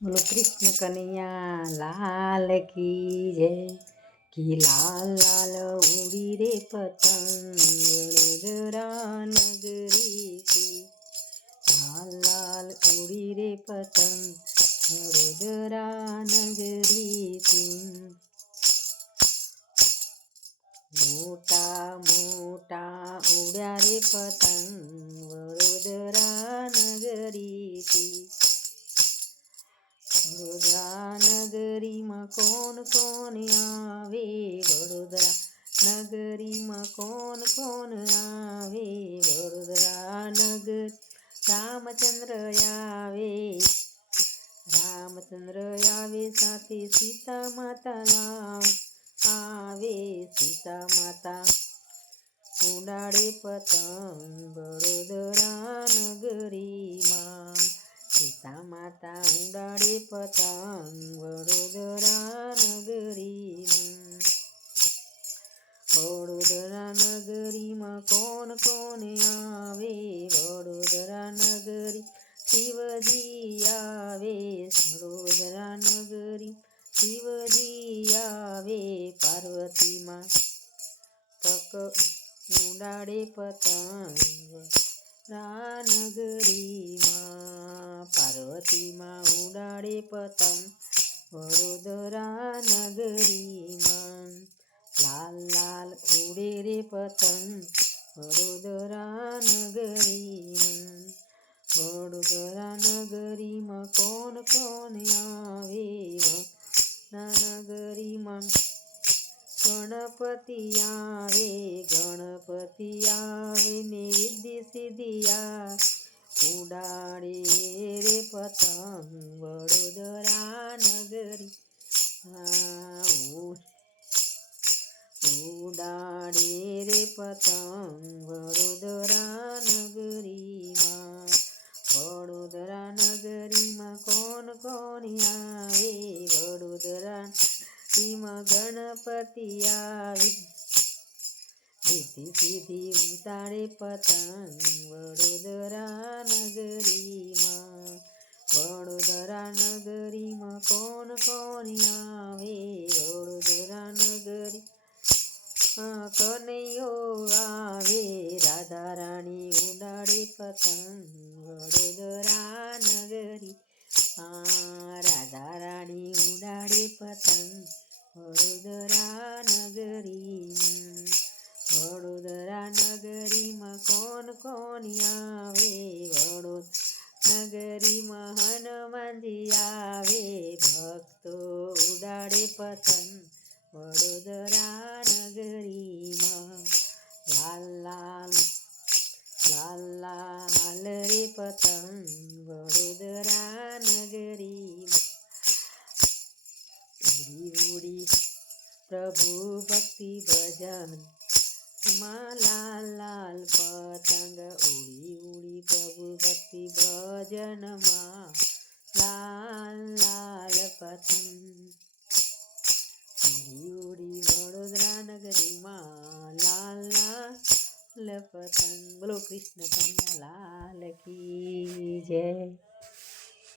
બોલો કૃષ્ણ કનૈયા, લાલ કી જય. કી લાલ લાલ ઉડી રે પતંગ નગરી કી. લાલ લાલ ઉડી રે પતંગ વડોદરા નગરીથી મોટા મોટા ઉડ્યા રે પતંગ વડોદરા નગરીથી વડોદરા કોણ કોણ આવે? વડોદરા નગરીમાં કોણ કોણ આવે? વડોદરા નગર રામચંદ્ર આવે. રામચંદ્ર આવે સાથે સીતા માતા લાવ આવે. સીતા માતા ઉડાડે પતંગ વડોદરા નગરીમાં. સીતા માતા ઉડાડે પતંગ આવે, વડોદરા નગરી શિવજી આવે, વડોદરા નગરી શિવજી આવે, પાર્વતીમાં તક ઉડાડે પતંગ. નગરીમાં પાર્વતીમાં ઉડાડે પતંગ. વડોદરા નગરીમાં લાલ લાલ ઉડે રે પતંગ. વડોદરા નગરીમાં વડોદરા નગરીમાં કોણ કોણ આવે નગરીમાં ગણપતિ આવે ગણપતિ આવે ને વિધિ સિદ્ધિયા ઉડાડે રે પતંગ. વડોદરા નગરી ઉડાડે રે પતંગ વડોદરા નગરીમાં વડોદરા નગરીમાં કોણ કોણ આવે? વડોદરા નગરીમાં ગણપતિ આવે. સીધી સીધી ઉતારે પતંગ વડોદરા નગરીમાં વડોદરા નગરી રાધા રાણી ઉડાડે પતંગ વડોદરા નગરી વડોદરા નગરીમાં કોણ કોણ આવે વડોદરા નગરીમાં હનુમાનજી આવે ભક્તો ઉડાડે પતંગ વડોદરા નગરીમાં લાલ લાલ પ્રભુ ભક્તિ ભજનમાં લાલ લાલ પતંગ ઉડી ઉડી પ્રભુ ભક્તિ ભજનમાં લાલ લાલ પતંગ ઉડી ઉડી વડોદરા નગરીમાં લાલ લાલ પતંગ બોલો કૃષ્ણ કન્યા લાલ કી જય